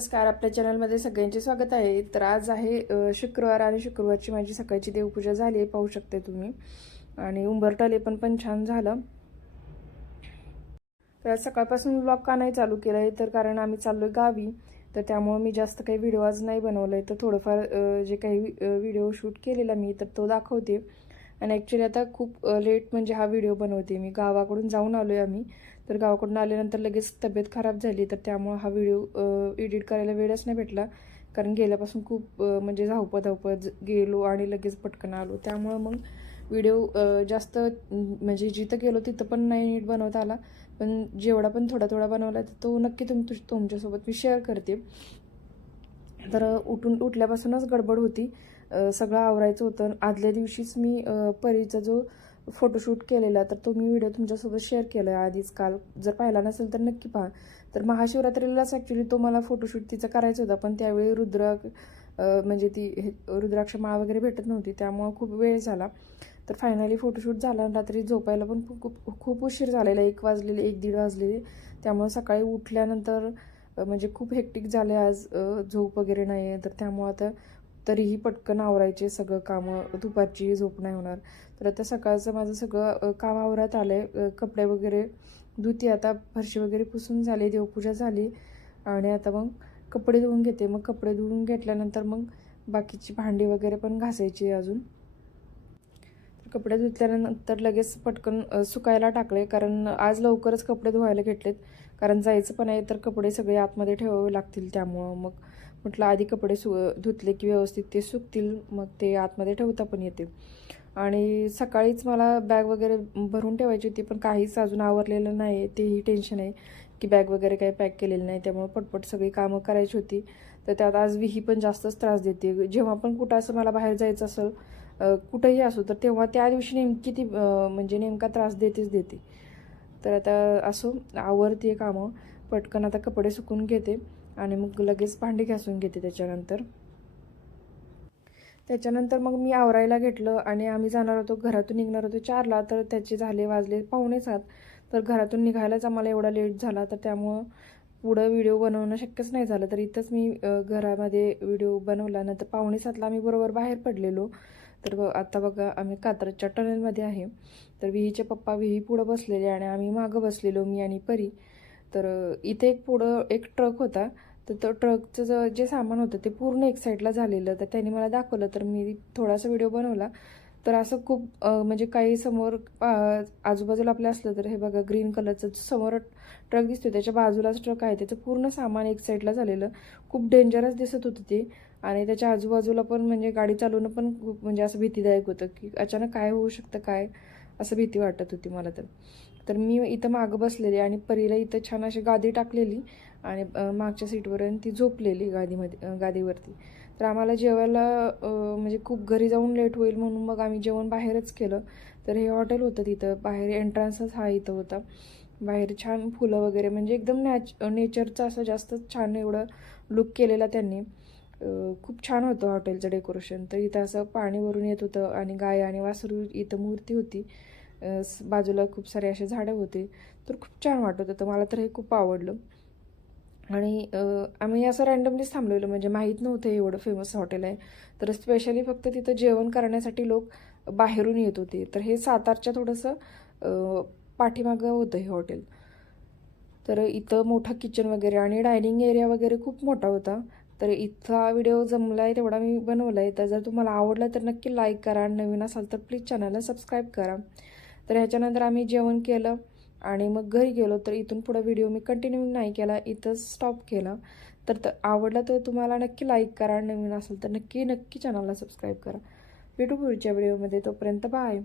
नमस्कार. आपल्या चॅनलमध्ये सगळ्यांचे स्वागत आहे. तर आज आहे शुक्रवार आणि शुक्रवारची माझी सकाळची देवपूजा झाली आहे पाहू शकते तुम्ही. आणि उंबरटाले पण पण छान झालं. तर आज सकाळपासून ब्लॉग का नाही चालू केलं आहे तर कारण आम्ही चाललो आहे गावी. तर त्यामुळं मी जास्त काही व्हिडिओ आज नाही बनवला आहे तर थोडंफार जे काही व्हिडिओ शूट केलेला मी तर तो दाखवते. आणि ॲक्च्युली आता खूप लेट म्हणजे हा व्हिडिओ बनवते मी. गावाकडून जाऊन आलो आहे आम्ही. तर गावाकडून आल्यानंतर लगेच तब्येत खराब झाली तर त्यामुळं हा व्हिडिओ एडिट करायला वेळच नाही भेटला. कारण गेल्यापासून खूप म्हणजे धावपळ धावपळ गेलो आणि लगेच पटकन आलो. त्यामुळं मग व्हिडिओ जास्त म्हणजे जिथं गेलो तिथं पण नाही नीट बनवता आला. पण जेवढा पण थोडा थोडा बनवला तर तो नक्की तुम तुमच्यासोबत मी शेअर करते. तर उठून उठल्यापासूनच गडबड होती. सगळं आवरायचं होतं. आदल्या दिवशीच मी परीचा जो फोटोशूट केलेला तर तो मी व्हिडिओ तुमच्यासोबत शेअर केला आहे आधीच काल. जर पाहिला नसेल तर नक्की पहा. तर महाशिवरात्रीलाच ॲक्च्युली तो मला फोटोशूट तिचा करायचा होता. पण त्यावेळी रुद्र म्हणजे ती हे रुद्राक्ष माळा वगैरे भेटत नव्हती. त्यामुळं खूप वेळ झाला. तर फायनली फोटोशूट झाला रात्री झोपायला पण खूप खूप खूप उशीर झालेला. एक वाजलेले एक दीड वाजलेले. त्यामुळं सकाळी उठल्यानंतर म्हणजे खूप हेक्टिक झाले आज झोप वगैरे नाही आहे तर त्यामुळं आता तरीही पटकन आवरायचे सगळं कामं दुपारची झोप नाही होणार. तर आता सकाळचं माझं सगळं काम आवरात आलं आहे कपडे वगैरे धुती. आता फरशी वगैरे पुसून झाली देवपूजा झाली. आणि आता मग कपडे धुवून घेते. मग कपडे धुवून घेतल्यानंतर मग बाकीची भांडी वगैरे पण घासायची अजून. तर कपडे धुतल्यानंतर लगेच पटकन सुकायला टाकले. कारण आज लवकरच कपडे धुवायला घेतलेत. कारण जायचं पण आहे तर कपडे सगळे आतमध्ये ठेवावे लागतील त्यामुळं मग. म्हटलं आधी कपडे सु धुतले की व्यवस्थित ते सुकतील मग ते आतमध्ये ठेवता पण येते आणि सकाळीच मला बॅग वगैरे भरून ठेवायची होती पण काहीच अजून आवरलेलं नाही आहे तेही टेन्शन आहे की बॅग वगैरे काही पॅक केलेलं नाही त्यामुळे पटपट सगळी कामं करायची होती. तर त्यात आज विही पण जास्तच त्रास देते. जेव्हा पण कुठं असं मला बाहेर जायचं असेल कुठंही असो तर तेव्हा त्या दिवशी नेमकी ती म्हणजे नेमका त्रास देतेच देते. तर आता असो आवरते कामं. पटकन आता कपडे सुकून घेते आणि मग लगेच भांडी घासून घेते त्याच्यानंतर. त्याच्यानंतर मग मी आवरायला घेतलं आणि आम्ही जाणार होतो घरातून निघणार होतो चारला. तर त्याचे झाले वाजले पावणे सात. तर घरातून निघायलाच आम्हाला एवढा लेट झाला. तर त्यामुळं पुढं व्हिडिओ बनवणं शक्यच नाही झालं. तर इथंच मी घरामध्ये व्हिडिओ बनवला. नंतर पावणे सातला आम्ही बरोबर बाहेर पडलेलो. तर आता बघा आम्ही कात्रजच्या टनेलमध्ये आहे. तर विहीचे पप्पा विही पुढं बसलेले आणि आम्ही मागं बसलेलो मी आणि परी. तर इथे एक पुढं एक ट्रक होता. तर तो ट्रकचं ज- जे सामान होतं ते पूर्ण एक साईडला झालेलं. तर त्यांनी मला दाखवलं तर मी थोडासा व्हिडिओ बनवला. तर असं खूप म्हणजे काही समोर आजूबाजूला आपल्या असलं तर हे बघा ग्रीन कलरचं समोर ट्रक दिसतो त्याच्या बाजूलाच ट्रक आहे. त्याचं पूर्ण सामान एक साईडला झालेलं. खूप डेंजरस दिसत होतं ते. आणि त्याच्या आजूबाजूला पण म्हणजे गाडी चालवणं पण खूप म्हणजे असं भीतीदायक होतं की अचानक काय होऊ शकतं काय? असं भीती वाटत होती मला तर. तर मी इथं मागं बसलेली आणि परीला इथं छान अशी गादी टाकलेली आणि मागच्या सीटवर आणि ती झोपलेली गादीमध्ये गादीवरती. तर आम्हाला जेवायला म्हणजे खूप घरी जाऊन लेट होईल म्हणून मग आम्ही जेवण बाहेरच केलं. तर हे हॉटेल होतं तिथं बाहेर एंट्रन्सच हा इथं होता. बाहेर छान फुलं वगैरे म्हणजे एकदम नॅच नेचरचं असं जास्त छान एवढं लुक केलेला त्यांनी. खूप छान होतं हॉटेलचं डेकोरेशन. तर इथं असं पाणी भरून येत होतं आणि गाय आणि वासरू इथं मूर्ती होती. बाजूला खूप सारे असे झाडं होते. तर खूप छान वाटत होतं. मला तर हे खूप आवडलं. आणि आम्ही असं रँडमलीच थांबलेलो. म्हणजे माहीत नव्हतं एवढं फेमस हॉटेल आहे. तर स्पेशली फक्त तिथं जेवण करण्यासाठी लोक बाहेरून येत होते. तर हे सातारच्या थोडंसं पाठीमागं होतं हे हॉटेल. तर इथं मोठं किचन वगैरे आणि डायनिंग एरिया वगैरे खूप मोठा होता. तर इथला व्हिडिओ जमला आहे तेवढा मी बनवला आहे तर जर तुम्हाला आवडला तर नक्की लाईक करा. आणि नवीन असाल तर प्लीज चॅनलला सबस्क्राईब करा. तर ह्याच्यानंतर आम्ही जेवण केलं आणि मग घरी गेलो. तर इथून पुढं व्हिडिओ मी कंटिन्यू नाही केला इथंच स्टॉप केला. तर त- आवडला तर तुम्हाला नक्की लाईक करा. नवीन असेल तर नक्की नक्की चॅनलला सबस्क्राईब करा. भेटू पुढच्या व्हिडिओमध्ये तोपर्यंत बाय